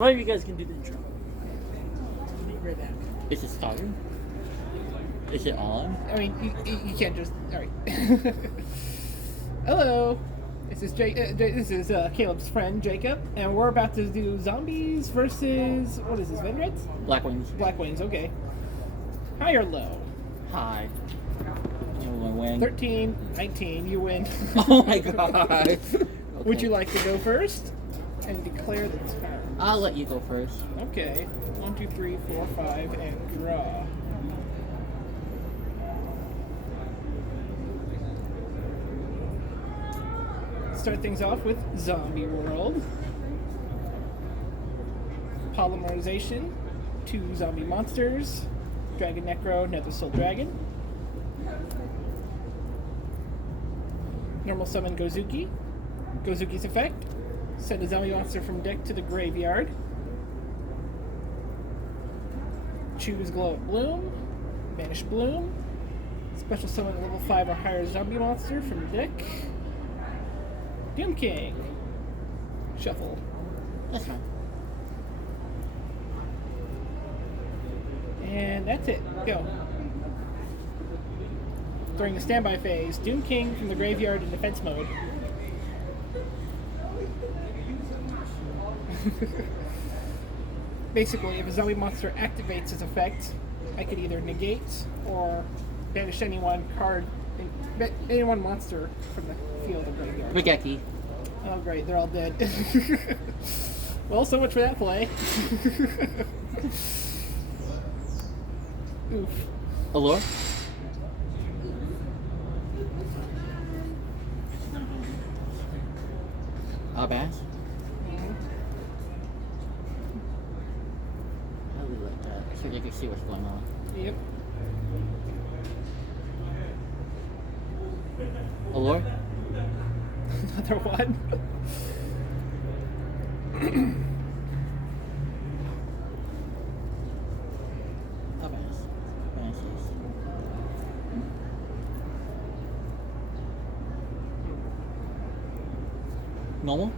One of you guys can do the intro. Be right back. Is it starting? Is it on? I mean, you can't just. All right. Hello. This is Caleb's friend Jacob, and we're about to do zombies versus what is this? Vendreds? Blackwings. Blackwings. Okay. High or low? Hi. You want to win? 13, 19. You win. Oh my god. Okay. Would you like to go first and declare the turn? I'll let you go first. Okay. 1, 2, 3, 4, 5, and draw. Start things off with Zombie World. Polymerization. 2 zombie monsters. Dragon Necro, Nether Soul Dragon. Normal summon Gozuki. Gozuki's effect. Send a zombie monster from deck to the graveyard. Choose Glow of Bloom. Banish Bloom. Special summon a level 5 or higher zombie monster from the deck. Doom King. Shuffle. That's fine. And that's it. Go. During the standby phase, Doom King from the graveyard in defense mode. Basically, if a zombie monster activates its effect, I could either negate or banish any one monster from the field of graveyard. Spaghetti. Oh great, they're all dead. Well, so much for that play. Oof. Allure? Bass? I really like that. So you can see what's going on. Yep. Allure? Another one. Bass. Fancies. Normal?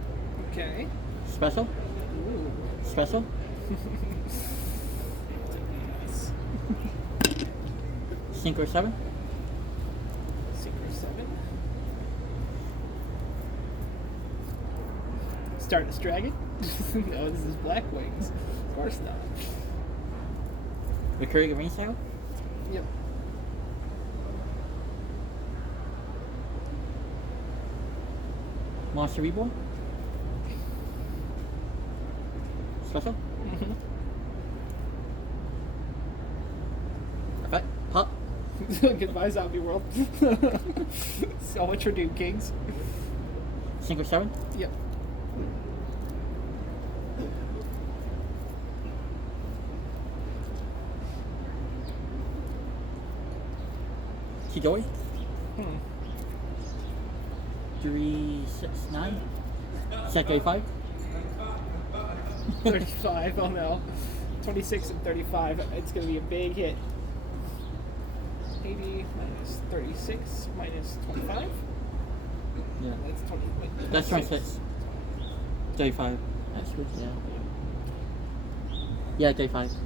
Okay. Special? Ooh. Special? Nice. Synchro 7? Synchro 7. Stardust Dragon? No, this is Blackwings. Of course not. Recurring Rain Cycle? Yep. Monster Reborn? Special? Mm-hmm. Effect? Pop? Goodbye, Zombie World. So much for Doom Kings. Synchro 7? Yep. Kigoi? 3, 6, 9? Set 35? 35, oh no. 26 and 35. It's going to be a big hit. 80 minus 36 minus 25? Yeah. That's 20. Wait, That's 26. 35. That's good, yeah. Yeah, 35. 35,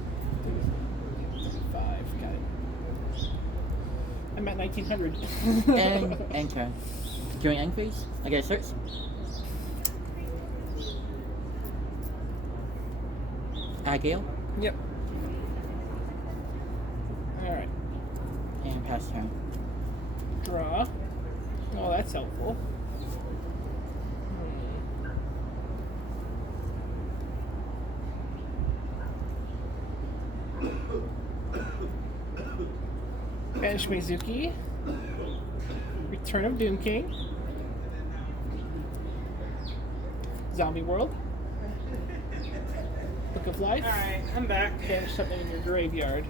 got it. I'm at 1900. And turn. During end phase, I get a search. Gale. Yep. Alright. And pass turn. Draw. Oh, that's helpful. Banish Mizuki. Return of Doom King. Zombie World. Book of Life. Alright, I'm back. Banish something in your graveyard.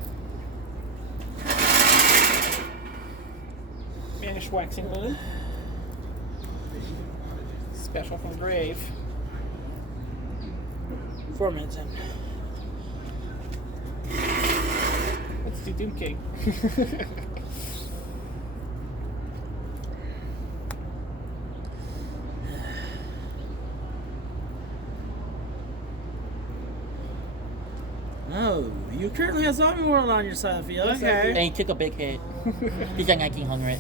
Banish Waxing Moon. Special from Grave. 4 minutes in. Let's do Doom King. Oh, you currently have Zombie World on your side of the field. Yes, I do. Okay. And he took a big hit. He's at 1900.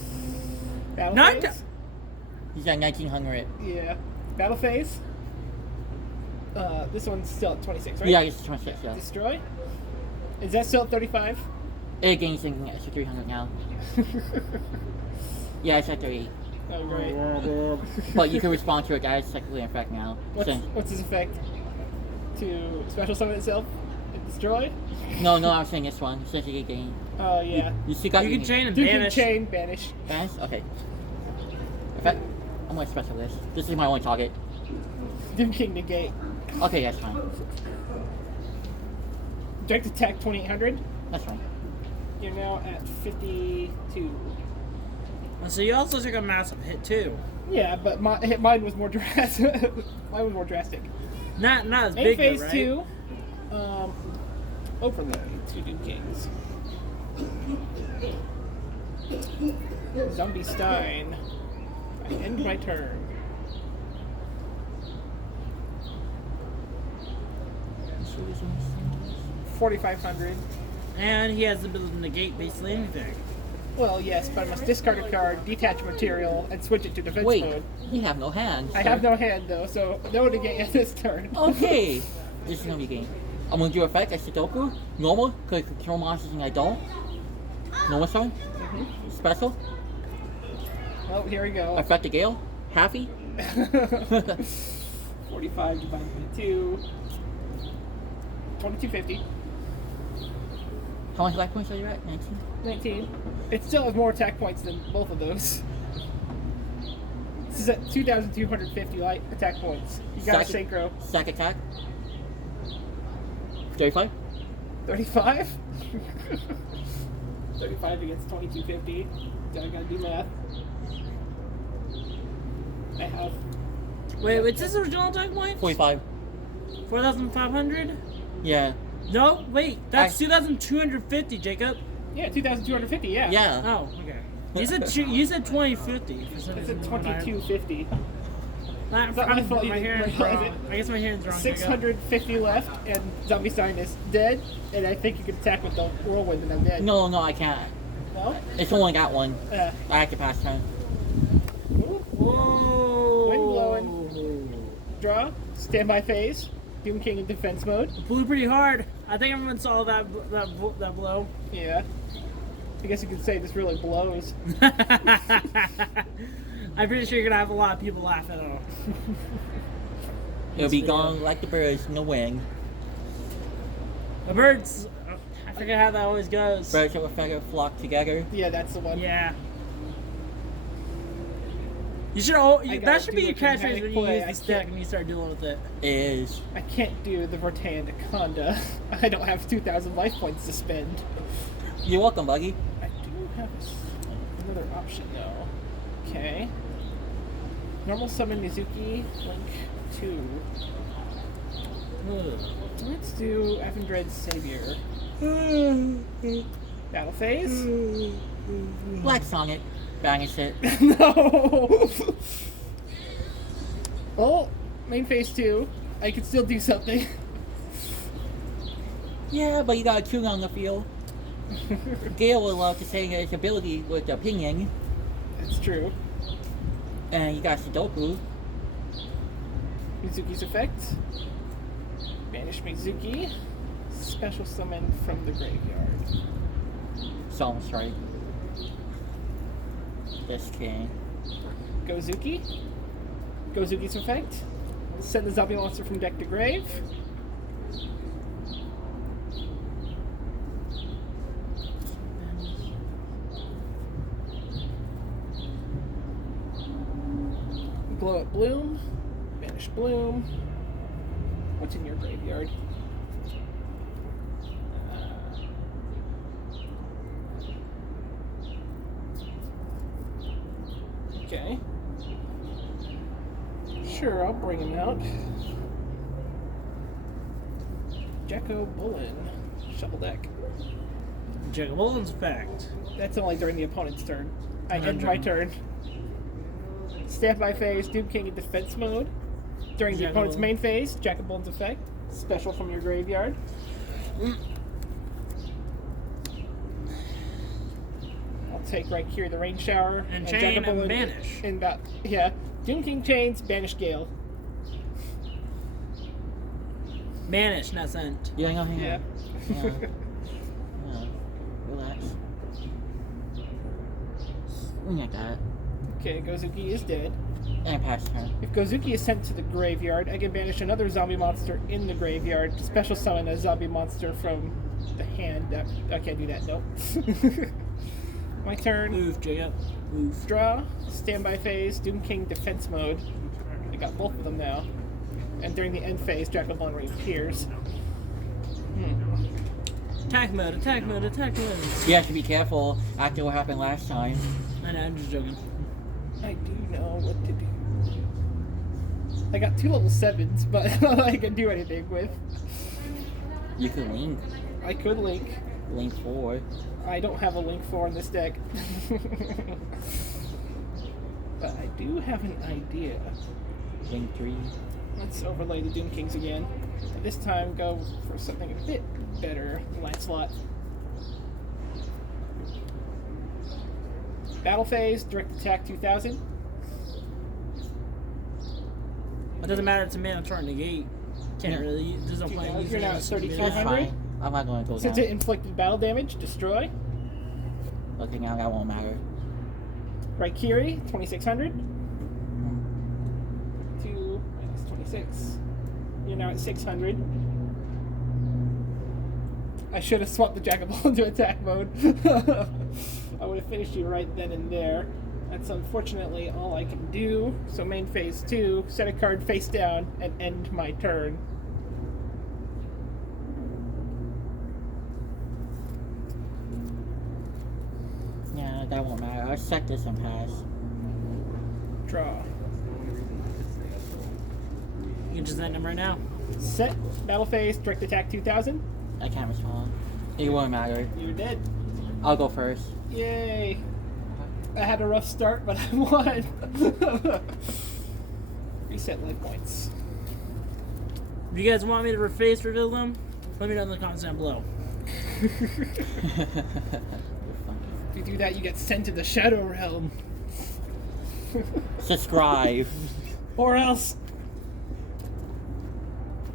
Battle Not phase? He's at 1900. Yeah. Battle phase. This one's still at 26, right? Yeah, he's 26, yeah. Destroy. Is that still at 35? It gains an extra 300 now. Yeah, it's at 38. Oh, great. But you can respond to it, guys. Technically in effect now. What's his effect? To special summon itself and destroy? No, I was saying this one. Since you gain. Oh, yeah. You still got You can chain and Duke can banish. chain, banish. Banish? Okay. In fact, I'm gonna special this. This is my only target. Doom King negate. Okay, that's fine. Direct attack 2800. That's fine. You're now at 52. So you also took a massive hit too. Yeah, but mine was more drastic. Mine was more drastic. Not as Main big, phase though, right? 2. Overlay 2 Doom Kings. Zombie Stein. I end my turn. $4,500. And he has the ability to negate basically anything. Well, yes, but I must discard a card, detach material, and switch it to defense Wait, mode. you have no hands. I have no hand though, so no negate at this turn. Okay. This is gonna be game. I'm gonna do effect as Sudoku. Normal, because I can kill monsters and I don't. Normal summon. Special. Well, here we go. Affect the gale. Happy. 45 divided by 2. 2250. How much life points are you at? 19? 19. It still has more attack points than both of those. This is at 2,250 light attack points. You got a synchro. Sack attack. 35? 35? 35 against 2250. I gotta do math. I have. Wait, what's his original attack point? 45. 4,500? Yeah. No, wait, that's 2,250, Jacob. Yeah, 2,250, yeah. Yeah. Oh, okay. You said 2050 for some It's reason. at 2250. My Is that my fault you hearing's didn't realize wrong. I guess my hearing's wrong. 650 left, and Zombie Stein is dead, and I think you can attack with the whirlwind, and I'm dead. No, I can't. No? It's only got one. Uh, I have to pass turn. Whoa! Wind blowing. Draw, standby phase, Doom King in defense mode. Blew pretty hard. I think everyone saw that blow. Yeah. I guess you could say this really blows. I'm pretty sure you're gonna have a lot of people laughing at it. It'll be gone like the birds in the wind. The birds. I forget how that always goes. Birds of a feather flock together. Yeah, that's the one. Yeah. You should. gotta That should be do your a dramatic catchphrase when you play. use I the stick can't- and you start dealing with it. Is I can't do the Vertan Anaconda. I don't have 2,000 life points to spend. you're welcome, Buggy. I do have another option though. Okay. Normal summon Mizuki, Link 2. Let's do Avendred's Savior. Battle phase? Black Sonic. Banish it. No! Oh, main phase 2. I can still do something. Yeah, but you got a tune on the field. Gale would love to say his ability with the pinging. That's true. And you got Sudoku. Mizuki's effect. Banish Mizuki. Special summon from the graveyard. Solemn Strike. This king. Gozuki. Gozuki's effect. Send the zombie monster from deck to grave. Glow up Bloom. Banish Bloom. What's in your graveyard? Okay. Sure, I'll bring him out. Jacko Bullen. Shuffle deck. Jacob Olin's effect. That's only during the opponent's turn. I end my turn. Standby phase, Doom King in defense mode. During the Jacko opponent's Bullen. main phase, Jacko Bullen's effect. Special from your graveyard. I'll take right here the rain shower And Jack chain of Balloon and banish. And yeah, Doom King chains, banish Gale. Banish, not sent. Yeah, hang on. Yeah. Hang on. Relax. Something like that. Okay, Gozuki is dead. And pass turn. If Gozuki is sent to the graveyard, I can banish another zombie monster in the graveyard to special summon a zombie monster from the hand. I can't do that, nope. My turn. Move, Jacob. Move. Draw, standby phase, Doom King defense mode. I got both of them now. And during the end phase, Dragonborn reappears. Attack mode, attack mode, attack mode. You have to be careful after what happened last time. I know, I'm just joking. I do know what to do. I got 2 level 7s, but I can do anything with. You can link. I could link. Link 4. I don't have a link 4 in this deck. But I do have an idea. Link 3. Let's overlay the Doom Kings again. And this time go for something a bit better. Lancelot. Battle phase, direct attack 2000. It doesn't matter, it's a mandatory negate. Can't Yeah. really, there's no point in You're using now it. at 32. That's 200? fine. I'm not going to go Since down. it inflicted battle damage, destroy. Okay, now that won't matter. Raikiri, 2600. 2 minus 26. You're now at 600. I should have swapped the Jackal into attack mode. I would have finished you right then and there. That's unfortunately all I can do. So main phase 2, set a card face down and end my turn. Yeah, that won't matter. I'll set this and pass. Draw. You can just end them right now. Set, battle phase, direct attack 2000. I can't respond. It won't matter. You're dead. I'll go first. Yay. I had a rough start, but I won. Reset life points. If you guys want me to face reveal them, let me know in the comments down below. If you do that, you get sent to the Shadow Realm. Subscribe. Or else.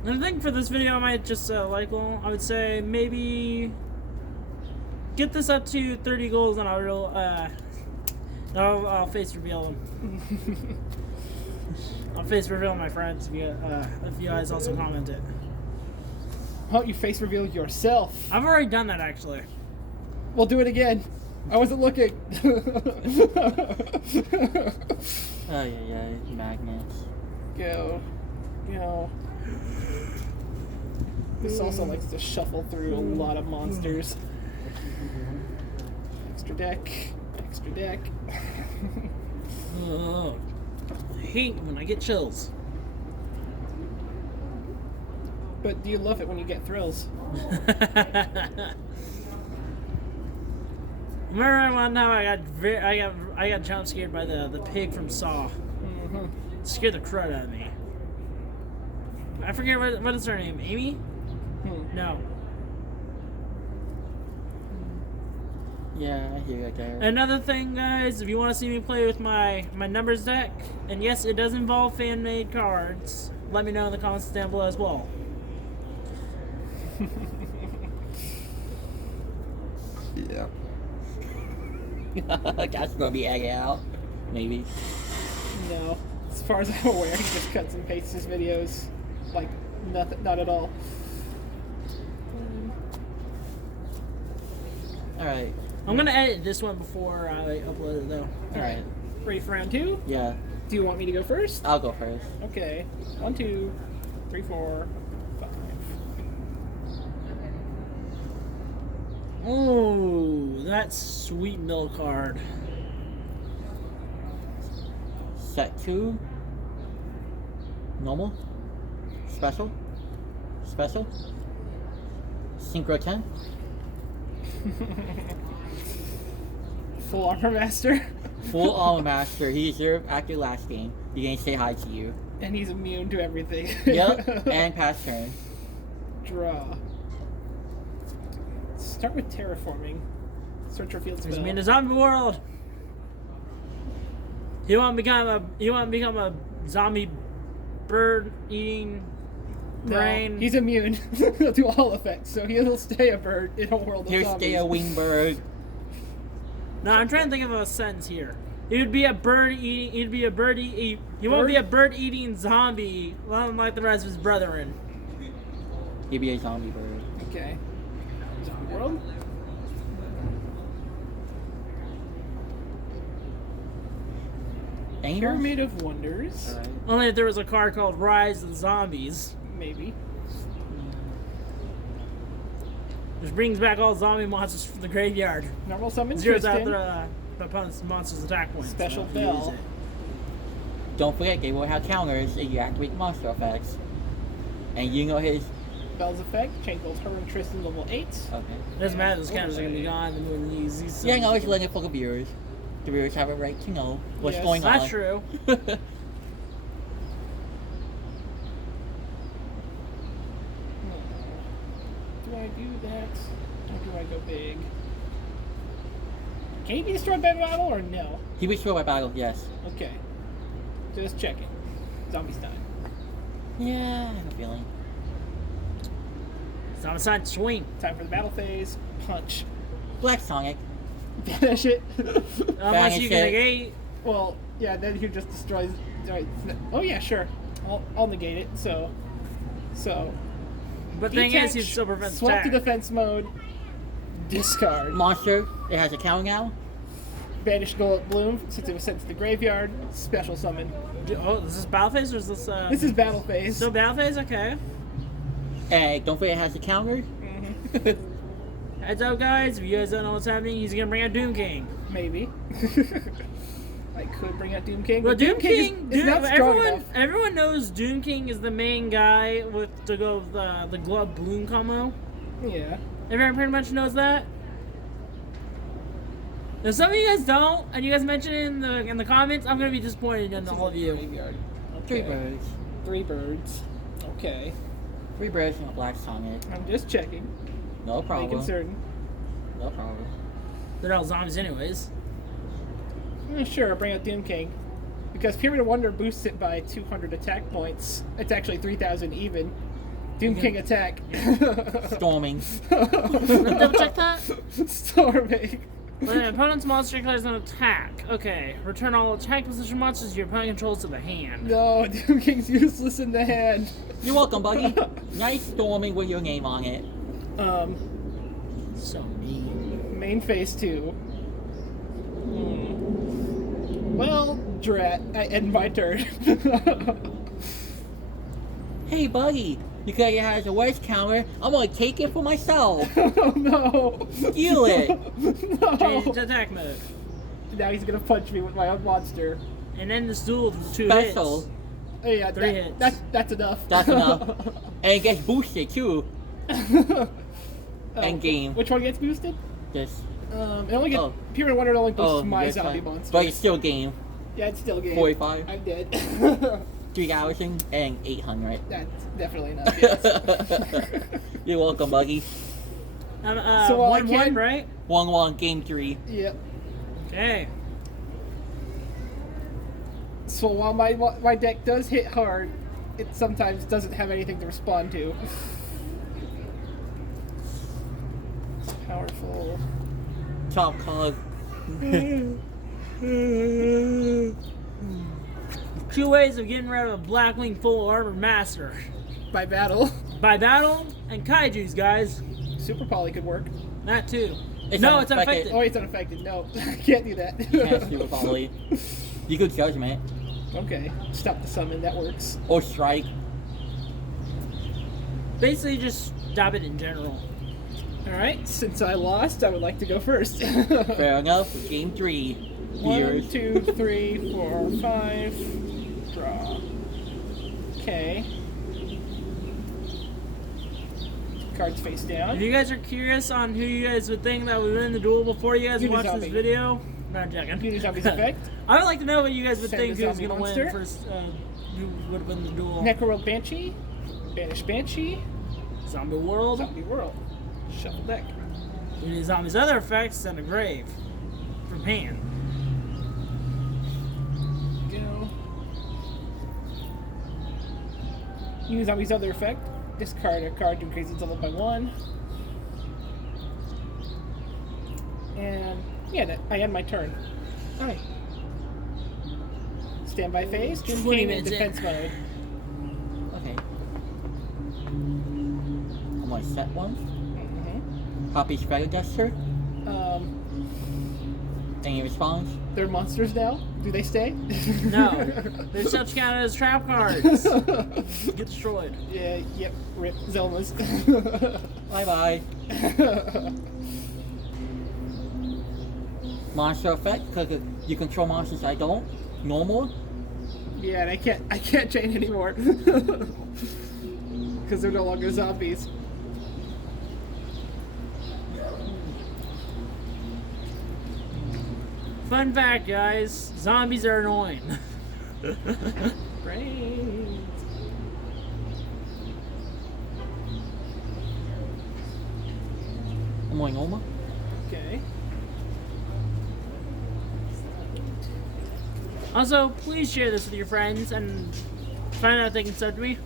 And I think for this video, I might just I would say maybe get this up to 30 goals, and I'll face reveal them. I'll face reveal my friends if you guys also commented. Oh, you face reveal yourself. I've already done that actually. We'll do it again. I wasn't looking. Oh yeah, magnets. Go. This also likes to shuffle through a lot of monsters. Extra deck. Extra deck. Oh, I hate when I get chills. But do you love it when you get thrills? Remember one time I got jump scared by the pig from Saw. Mm-hmm. It scared the crud out of me. I forget what is her name. Amy? No. Yeah, I hear it there. Another thing, guys, if you want to see me play with my numbers deck, and yes, it does involve fan-made cards, let me know in the comments down below as well. Yeah. That's gonna be egg out. Maybe. No. As far as I'm aware, he just cuts and pastes his videos. Like, nothing, not at all. Alright. Hmm. I'm gonna edit this one before I upload it, though. Alright. Ready for round 2? Yeah. Do you want me to go first? I'll go first. Okay. 1, 2, 3, 4, 5. Oh, that's sweet milk card. Set 2. Normal. Special. Special. Synchro 10. Full Armor Master. Full Armor Master. He's your after last game. He didn't say hi to you. And he's immune to everything. Yep. And pass turn. Draw. start with terraforming. Search for field He's spell. in the zombie world. You want to become a zombie bird eating brain? No, he's immune to all effects, so he'll stay a bird in a world of He'll zombies. stay a wing bird. No, I'm trying to think of a sentence here. He would be a bird eating. He'd be a bird eating. He won't be a bird eating zombie, like the rest of his brethren. He'll be a zombie bird. Okay. Zombie world. Anyone? Pyramid of Wonders. Alright. Only if there was a card called Rise of the Zombies, Maybe. which brings back all zombie monsters from the graveyard. Normal summon. Zeroes out Tristan. the opponent's monster's attack points. Special Use bell. it. Don't forget, they will have counters if you activate monster effects. And you know his. Bell's effect. Change both her and Tristan level 8. Okay. Doesn't matter, those counters are gonna be gone. The moon use these. Yeah, no, it's letting it for the viewers. The viewers have a right to know what's Yes. going on. That's true. Do I do that? Or do I go big? Can he be destroyed by battle or no? He was killed by battle, yes. Okay. Just checking. Zombies die. Yeah, I have a feeling. Zombie side swing. Time for the battle phase. Punch. Black Sonic. Banish it. Unless you can it. negate. Well, yeah, then he just destroys. Oh yeah, sure. I'll negate it. So. But the thing is, he Detach, still prevents swap attack. to defense mode. Discard. Monster, it has a counter now. Banish Golden Bloom since it was sent to the graveyard. Special summon. Oh, is this battle phase or is this? This is battle phase. Still battle phase. Okay. And don't forget it has a counter. Heads up, guys. If you guys don't know what's happening, he's gonna bring out Doom King. Maybe. I could bring out Doom King. Well, but Doom King, is not strong enough. everyone knows Doom King is the main guy with to go with the glove bloom combo. Yeah. Everyone pretty much knows that. If some of you guys don't, and you guys mention it in the comments, I'm gonna be disappointed in all of you. Graveyard. Three Okay. birds. 3 birds. Okay. 3 birds and a Black Sonic. I'm just checking. No problem. Making certain. No problem. They're all zombies anyways. Sure, bring out Doom King. Because Pyramid of Wonder boosts it by 200 attack points. It's actually 3,000 even. Doom King attack. Storming. Double check that. Storming. When an opponent's monster declares an attack. Okay. Return all attack position monsters your opponent controls to the hand. No, Doom King's useless in the hand. You're welcome, Buggy. Nice storming with your name on it. So mean. Main phase 2. Well, drat. I end my turn. Hey, Buggy. Because it has a wedge counter, I'm gonna take it for myself. Oh no! Steal it. Change No! to attack mode. Now he's gonna punch me with my own monster. And end this duel with 2 Special. hits. Hey, yeah, 3 hits. That's enough. That's enough. And it gets boosted too. Oh, End game. Which one gets boosted? Just It only gets Oh. Pyramid of Wonder only boosts my that's zombie fine. monster. But it's still game. Yeah, it's still game. 45. I'm dead. 3,800. That's definitely enough. Yes. You're welcome, Buggy. So I 1-1, can- right? 1-1, game 3. Yep. Okay. So while my deck does hit hard, it sometimes doesn't have anything to respond to. It's powerful. Top card. 2 ways of getting rid of a Blackwing full armor master. By battle. By battle and kaijus, guys. Super Poly could work. That too. It's No, it's unaffected. unaffected. Oh, it's unaffected. No, I can't do that. Can't super volley. You could judgment. Okay, stop the summon. That works. Or strike. Basically, just stop it in general. All right. Since I lost, I would like to go first. Fair enough. Game 3. 1, Viewers. 2, 3, 4, 5. Draw. Okay. Cards face down. If you guys are curious on who you guys would think that would win the duel before you guys watch Unizombie. this video, no, I'm joking. Unizombie's effect. I would like to know what you guys would Send think a who's zombie going to monster. win first. Who would win the duel? Necroworld Banshee. Banish Banshee. Zombie World. Zombie World. Shuffle deck. Uni Zombie's other effects send a grave from hand. Go. Uni Zombie's other effect. Discard a card to increase its level by 1. And yeah, I end my turn. Alright. Standby phase. Doom 20 King in minutes in. defense mode. Okay. I'm gonna set one. Mm-hmm. Copy Spider Duster. Any response? They're monsters now? Do they stay? No. They're such counted as trap cards. Get destroyed. Yeah, yep. Rip. Zelmas. Bye bye. Monster effect, because you control monsters I don't. Normal. Yeah, and I can't change anymore. Because they're no longer zombies. Fun fact, guys. Zombies are annoying. Brains. I'm going normal. Okay. Also, please share this with your friends and find out if they can sub to me.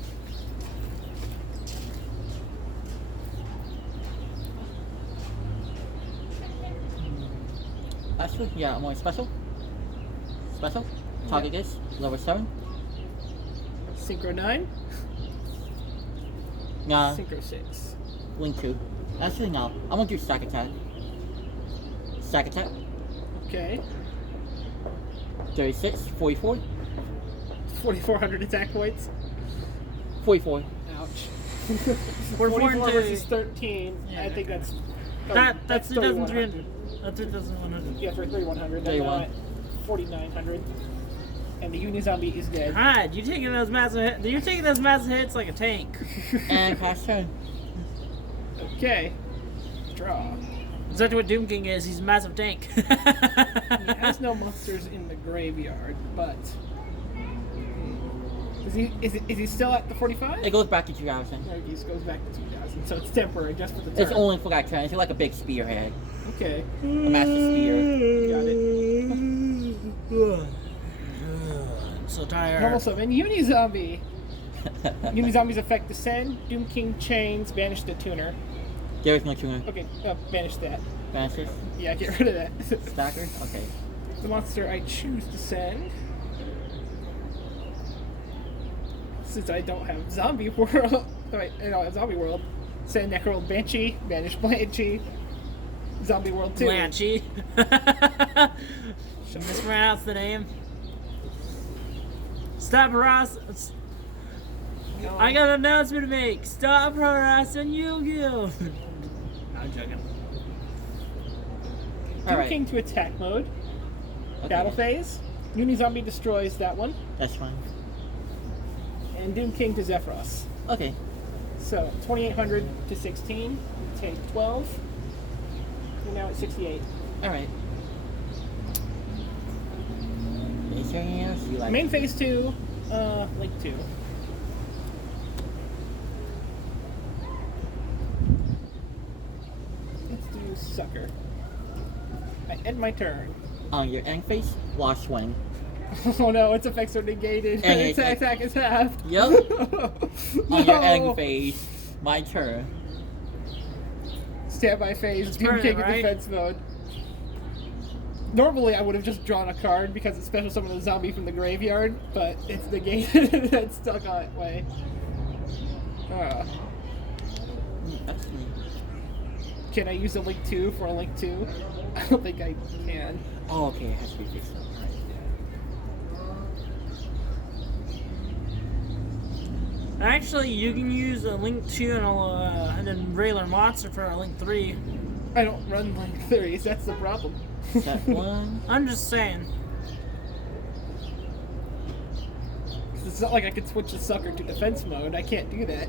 Actually, yeah, I'm going special. Special. Target is level 7. Synchro 9. Nah, Synchro 6. Link 2. Actually, no. I'm gonna do stack attack. Stack attack. Okay. 36, 44. 4,400 attack points. 44. Ouch. We're 44 4 versus 13. Yeah. I think that's... That's 3,100. 2,300. That's 3,100. Yeah, for 3,100. 31. 4,900. And the Uni Zombie is dead. God, you're taking those massive hits like a tank. And pass turn. Okay. Draw. Exactly what Doom King is. He's a massive tank. He has no monsters in the graveyard, but... Is he still at the 45? It goes back to 2000. No, he just goes back to 2000, so it's temporary, just for the turn. It's only for that turn. It's like a big spearhead. Okay. A massive spear. Got it. I'm so tired. Normal summon Uni Zombie. Uni Zombie's effect descend. Doom King chains. Banish the tuner. There is no tuner. Okay, banish that. Banishes. Yeah, get rid of that. Stacker. Okay. The monster I choose to send. Since I don't have Zombie World. Wait, I don't have Zombie World. Send Necrold Banshee. Banish Blanchy. Zombie World 2. Blanchy. Mispronounced the name. Stop harassing. I got an announcement to make. Stop harassing Yu-Gi-Oh! I'm joking. Doom Alright. King to attack mode. Okay. Battle phase. Uni Zombie destroys that one. That's fine. And Doom King to Zephyros. Okay. So 2,800 to 16. Take 12. You're now at 68. Alright. Is there anything else you like? Main phase 2. Link 2. Let's do Sucker. I end my turn. On your end face, Lost Swing. Oh no, its effects are negated. And Its attack is halved. Yep. On your end phase, my turn. Standby phase, It's Doom permanent, King in right? defense mode. Normally I would have just drawn a card because it's special summon a zombie from the graveyard, but it's negated and it's stuck on its way. That's me. Can I use a Link 2 for a Link 2? I don't think I can. Oh, okay. It has to be fixed up. Actually, you can use a Link 2 and then regular monster for a Link 3. I don't run Link 3s, that's the problem. Set one. I'm just saying. It's not like I could switch the Sucker to defense mode. I can't do that.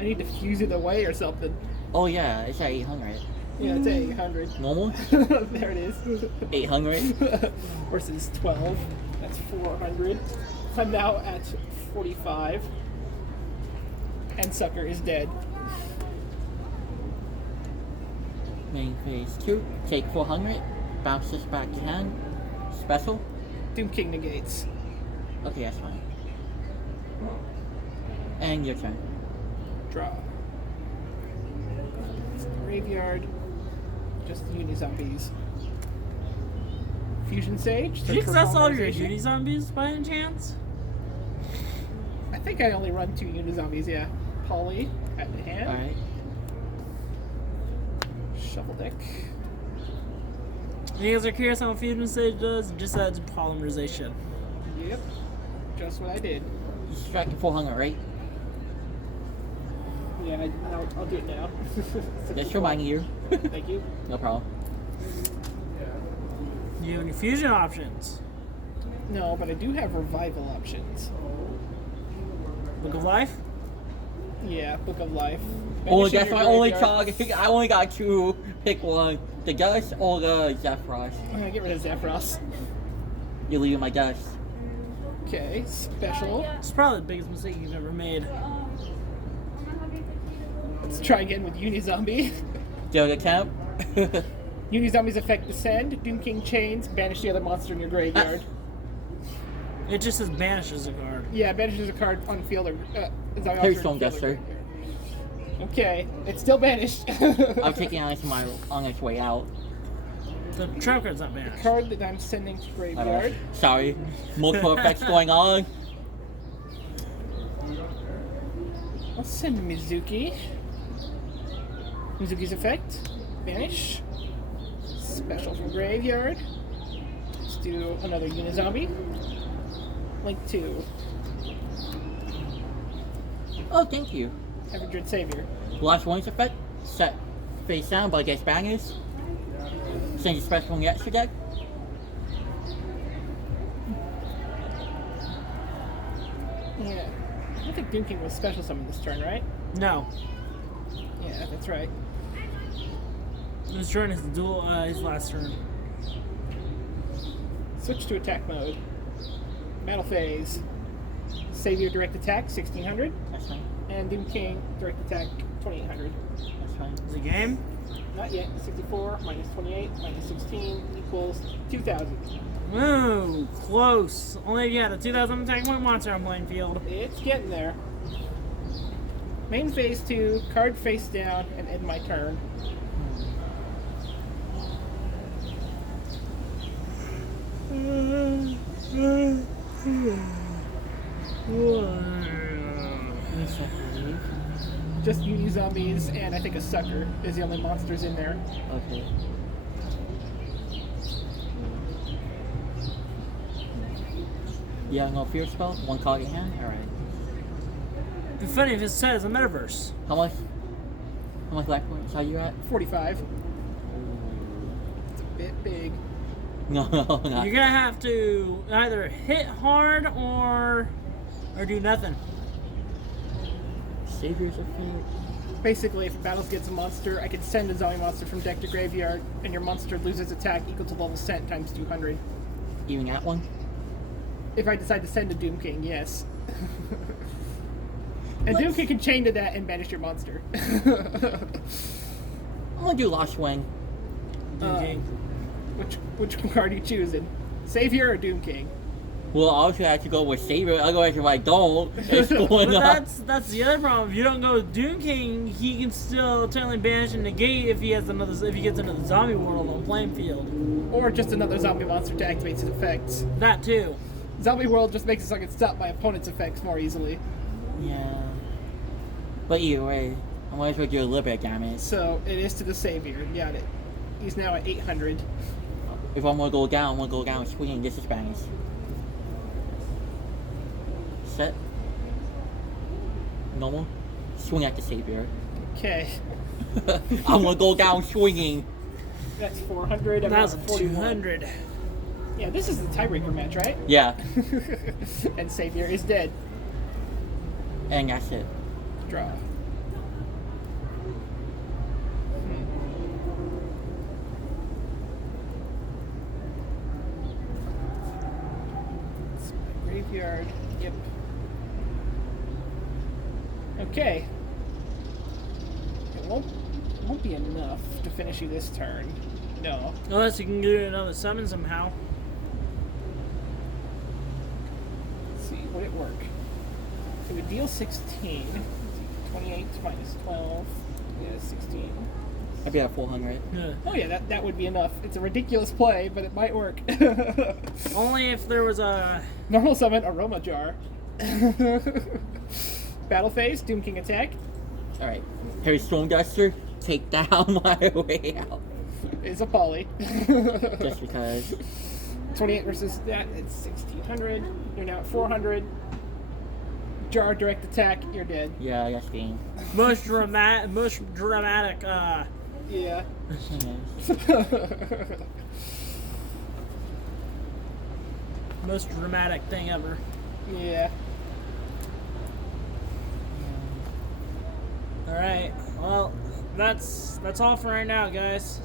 I need to fuse it away or something. Oh yeah, it's at 800. Yeah, it's 800. Normal? There it is. 800. Versus 12. That's 400. I'm now at 45. And Sucker is dead. Main phase 2. Take 400. Bounce this back to hand. Special. Doom King negates. Okay, that's fine. And your turn. Draw. Graveyard. Just uni zombies. Fusion Sage. Did you search for access all your polymerization. uni zombies by any chance? I think I only run 2 uni zombies, yeah. Poly at the hand. Alright. Shuffle deck. You guys are curious how Fusion Sage does? It just adds polymerization. Yep. Just what I did. You subtracted 400, right? Yeah, I'll do it now. Just reminding you. Thank you. No problem. Do you have any fusion options? No, but I do have revival options. Book of Life? Yeah, Book of Life. Only Banishing that's your my only graveyard. target. I only got 2. Pick one. The Gus or the Zephyros. I'm gonna get rid of Zephyros. You're leaving my Gus. Okay, special. It's probably the biggest mistake you've ever made. Let's try again with Uni Zombie. Go to camp. Uni Zombies effect descend. Doom King chains. Banish the other monster in your graveyard. It just says banishes a card. Yeah, banishes a card on field or zombie Here's monster on Stone field or Duster. graveyard. Okay, it's still banished. I'm taking on its way out. The trap card's not banished. Card that I'm sending to graveyard. Sorry. Multiple effects going on. I'll send Mizuki. Mizuki's effect. Banish. Special from graveyard. Let's do another Unizombie. Link 2. Oh, thank you. Ever Dread Savior. Last one's effect. Set face down but against bangers. Send your special in the extra deck. Yeah. I don't think Doom King was special summon this turn, right? No. Yeah, that's right. His turn is dual, his last turn. Switch to attack mode. Battle phase. Savior direct attack, 1600. That's fine. And Doom King direct attack, 2800. That's fine. The game? Not yet. 64 minus 28 minus 16 equals 2000. Woo, close. Only if you had a 2000 attack point monster on playing field. It's getting there. Main phase 2, card face down, and end my turn. Just Uni Zombies, and I think a Sucker is the only monsters in there. Okay. You have no fear spell? One card in hand? Alright. It'd be funny if it says a metaverse. How much black points are you at? 45. It's a bit big. No, not. You're gonna have to either hit hard or do nothing. Saviors of Fate. Basically, if battles gets a monster, I can send a zombie monster from deck to graveyard, and your monster loses attack equal to level sent times 200. Even at one? If I decide to send a Doom King, yes. And Doom King can chain to that and banish your monster. I'm gonna do Lost Wing. Doom King. Which card are you choosing? Savior or Doom King? Well, obviously I have to go with Savior, otherwise if I don't, it's going But up. that's the other problem. If you don't go with Doom King, he can still technically banish and negate if he gets another zombie world on playing field. Or just another zombie monster to activate his effects. That too. Zombie world just makes it so I can stop my opponent's effects more easily. Yeah. But either way, I might as well do a little bit of damage. So it is to the Savior. Got it. He's now at 800. If I'm gonna go down swinging this is Spanish. Set. Normal. Swing at the Savior. Okay. I'm gonna go down swinging. That's 400. I'm That was at a 41. 200. Yeah, this is the tiebreaker match, right? Yeah. And Savior is dead. And that's it. Draw. It's my graveyard. Yep. Okay. It won't be enough to finish you this turn. No. Unless you can do another summon somehow. Let's see, would it work? So it would deal 16. Let's see, 28 minus 12 is 16. I'd be at 400. Yeah. Oh yeah, that would be enough. It's a ridiculous play, but it might work. Only if there was a... Normal summon Aroma Jar. Battle phase, Doom King attack. Alright. Heavy Storm Duster, take down my way out. Is a poly. Just because. 28 versus that, it's 1600. You're now at 400. Jar direct attack, you're dead. Yeah, that's game. most dramatic, Yeah. most dramatic thing ever. Yeah. Alright, well, that's all for right now, guys.